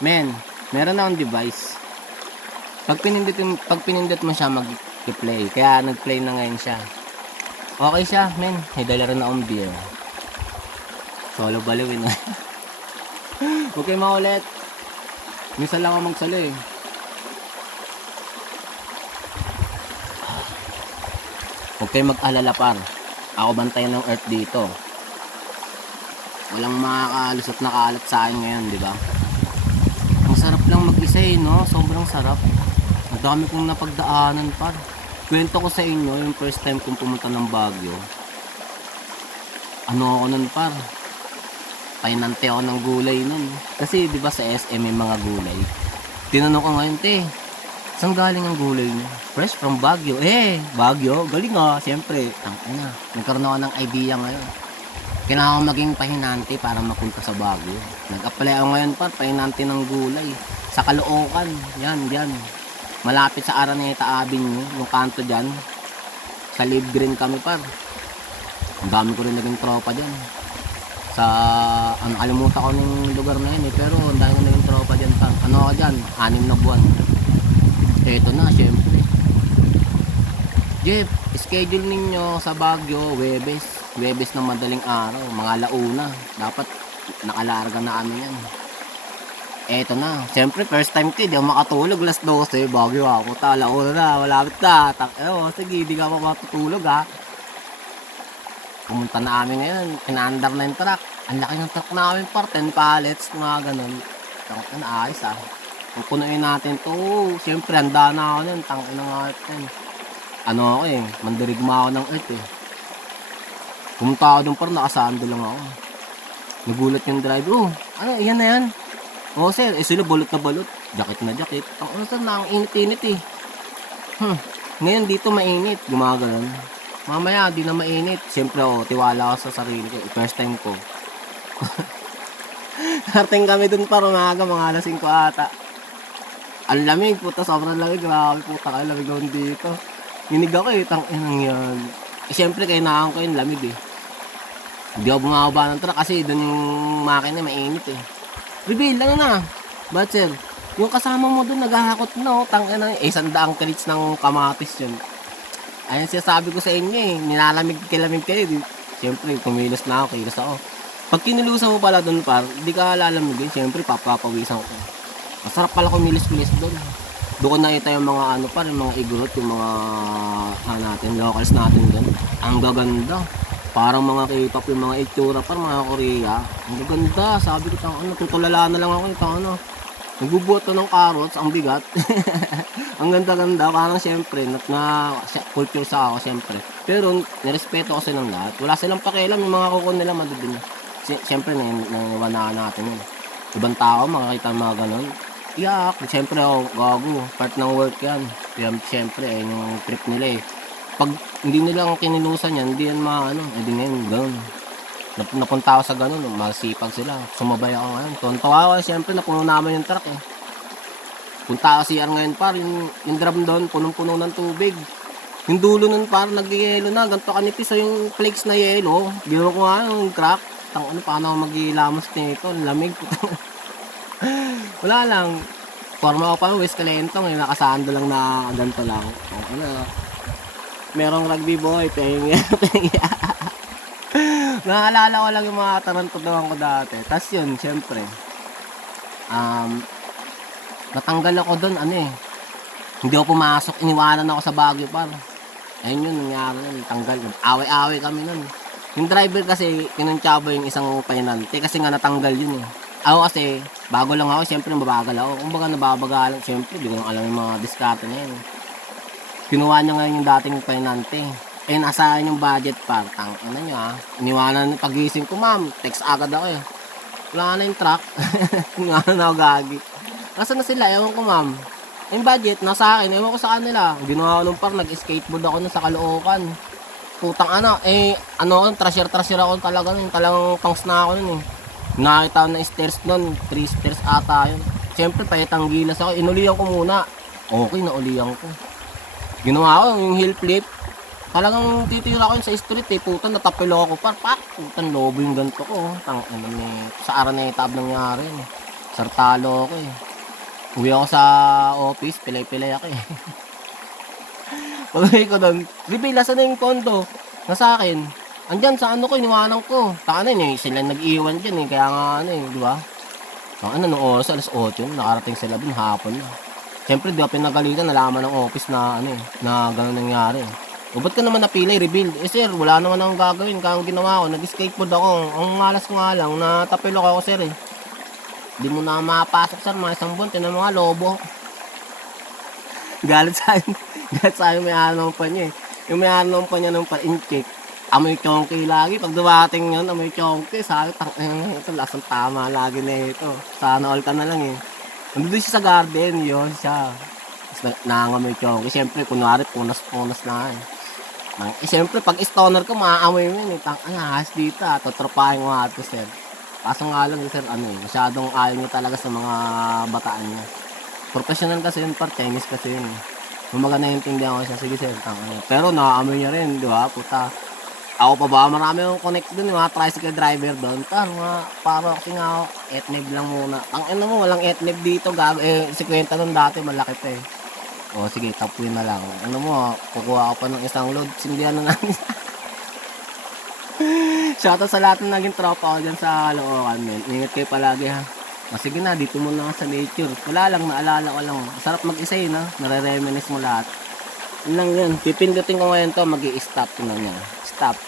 Men, meron akong device. Pag pinindot mo siya mag-play. Kaya nag-play na ngayon siya. Okay siya, men. May dala rin akong beer. Solo baliwin na. Huwag kayo maulit. Minsan lang ako magsalo eh. Huwag kayo mag-alala par. Ako bantayan ng earth dito. Walang makakalusot na kalat sa akin ngayon, di ba? Ang sarap lang mag-isa eh, no? Sobrang sarap. Ang dami kong napagdaanan par. Kwento ko sa inyo yung first time kong pumunta ng Baguio. Ano ako nun par? Painante ako ng gulay nun. Kasi di ba sa SM may mga gulay. Tinanong ko ngayon, te, saan galing ang gulay niyo? Fresh from Baguio. Baguio? Galing ah. Siyempre, nagkaroon ako ng idea ngayon. Kailangan ko maging pahinante para mapunta sa Baguio. Nag-apply ako ngayon par, pahinante ng gulay. Sa Caloocan. Yan. Malapit sa Araneta Avenue, yung kanto dyan. Sa Live Green kami par. Ang dami ko rin naging tropa dyan. Sa, alimutan ko ng lugar na yun eh. Pero ang dami ko naging tropa dyan par. Ano ako dyan? 6 na buwan. Eto na, syempre. Jeff, schedule ninyo sa Baguio, Webes ng madaling araw, mga launa. Dapat nakalarga na kami yan. Eto na, syempre first time ko, di ako makatulog, alas 12, Baguio ako, launa na, malapit na. Sige, di ka pa matutulog ha. Pumunta na kami ngayon, pinaandar na yung truck. Ang laki ng truck namin par, 10 pallets, mga ganun. Tangin na ayos ah. Kung punuin natin to, syempre handa na ako nun, tangin na nga ito. Ano ako eh, mandirigma ako ng earth eh. Pumunta ako doon par, nakasando lang ako. Nagulat yung driver, yan na yan. Sir, sila balot na balot. Jacket na jacket. Sir, ang init-init eh. Ngayon dito mainit, gumagalan. Mamaya, di na mainit. Siyempre tiwala ako sa sarili ko. First time ko. Harting kami dun para umaga, mga alas 5 ata. Ang lamig, puta, sobrang lamig. Grabe, puta kayo, lamig ako dito. Hinig ako eh, tangin yan. Siyempre, kailangan ko yung lamig eh. Hindi ako bumababa ng truck kasi dun yung makina mainit eh. Reveal, ano na? But sir, yung kasama mo dun naghahakot na, tangin na, 100 crates ng kamatis yun. Ayun siya sabi ko sa inyo eh, nilalamig kayo. Siyempre, kumilos na ako, kilos ako. Pag kinilusan mo pala dun par, hindi ka lalamigin, siyempre papapawisan ko. Masarap pala kumilos-kilos dun. Doon ko nakita yung mga yung mga igorot, yung mga natin, locals natin dun. Ang gaganda. Parang mga K-pop, yung mga itsura par, mga Korea. Ang gaganda, sabi ko, tutulala na lang ako, nagbubuhat to ng carrots, ang bigat. Ang ganda-ganda, parang siyempre, na culture sa ako, siyempre. Pero, nirespeto ko silang lahat. Wala silang pakialam, yung mga kukon nila madudin. Siyempre, naniwanaan natin yun. Ibang tao, makakita mga ganon. Iyak, siyempre ako, gago, part ng work yan. Siyempre, yung trip nila eh. Pag hindi nila ang kinilusan yan, hindi yan di ngayon, ganon. Napunta ako sa ganon, masipag sila. Sumabay ako ngayon. Tuntawa ako, siyempre, napuno naman yung truck eh. Punta ako CR ngayon par, yung drum doon, punong-puno ng tubig. Yung dulo nun par, nag-yelo na, ganito kanipis yung flakes na yelo. Biro ko nga yung crack. Paano ako mag-ilamos nito, lamig. Wala lang. Forma ko pa, West Calentong, nakasando lang na ganito lang. Merong rugby boy, pengi. Naalala ko lang yung mga tarantuduhan ko dati. Tapos yun, syempre. Natanggal ako doon, hindi ako pumasok, iniwanan ako sa Baguio par. Ayun yun, nangyari nun, tanggal yun. Away-away kami nun. Yung driver kasi, kinuntsaba yung isang painante kasi nga natanggal yun eh. Ako kasi, bago lang ako, siyempre mabagal ako. Kung baga nababagalan, siyempre, di ko nang alam yung mga diskarte na yun. Kinuha niya ngayon yung dating painante. Nasaan yung budget par, niya iniwanan, pagising ko ma'am, text agad ako eh. Wala na yung truck, iniwanan na ako gagi. Nasaan na sila? Ewan ko ma'am. Yung budget, nasa akin. Ewan ko sa kanila. Ginawa ko nung par, nag-skateboard ako na sa Caloocan. Putang trasher ako talaga nun. Talagang pangs na ako nun eh. Nakita ko na stairs nun. 3 stairs ata yun. Siyempre, pahitang gilas ako. Inulihan ko muna. Okay, naulihan ko. Ginawa ko yung hill flip. Talagang titira ko yun sa street eh. Putan, natapilo ako par. Putan, lobo yung ganito ko. Sa Araneta nangyari yun eh. Sartalo ako eh. Uwi ako sa office, pilay-pilay ako eh. Pag-uwi ko doon, Reveal, asan na yung pondo? Nasa akin. Andyan sa ano ko, iniwanan ko. Taka na yun, sila nag-iwan dyan eh. Kaya nga ano eh, di ba? Taka na, nung oras, alas 8, nakarating sila dun, hapon na. Siyempre, di ba pinagalitan, nalaman ng office na ano eh, na gano'n nangyari. O ba't ka naman napili, Reveal? Eh sir, wala naman akong gagawin. Kaya ang ginawa ko, nag-skateboard ako. Ang malas ko nga lang, natapilok ako sir eh. Di mo na mapasok sir, mga isang buwan, tinan mo nga, lobo. Galit sa akin. Galit sa akin may ano pa niya eh. Yung may ano pa niya ng pa-in-check. Amoy chonky lagi. Pag dumating yun, amoy chonky. Sabi, ito, lasang tama lagi na ito. Sana all ka na lang eh. Nandun siya sa garden, yun siya. Tapos nangangamoy chonky. Siyempre, kunwari, punas-punas na eh. Siyempre, pag stoner ka, maaamoy mo yun eh. Ahas dito ah. Tutropahin mo nga ito, sir. Kaso nga lang, sir, ano eh. Masyadong ayaw niya talaga sa mga bataan niya. Professional kasi yun, Chinese kasi yun. Kumaga naiintindihan ko siya, sige sir, pero naaamoy niya rin, di ba, puta. Ako pa ba, marami akong connect dun, mga tricycle driver doon. Para kasi nga ako, etneb lang muna. Ang ano mo, walang etneb dito, gago. Si Kwenta nun dati, malaki pa eh. O sige, tapuin na lang. Ano mo, kukuha ko pa ng isang load, sindihan na namin. Shoutout sa lahat ng naging tropa ko dyan sa Caloocan, men. Ingat kayo palagi ha. Sige na, dito mo na sa nature. Wala lang, naalala ko lang. Sarap mag-isa eh, no? Nare-reminisce mo lahat. Yun lang yun. Pipindutin ko ngayon to, mag-i-stop. Yun lang yan. Stop.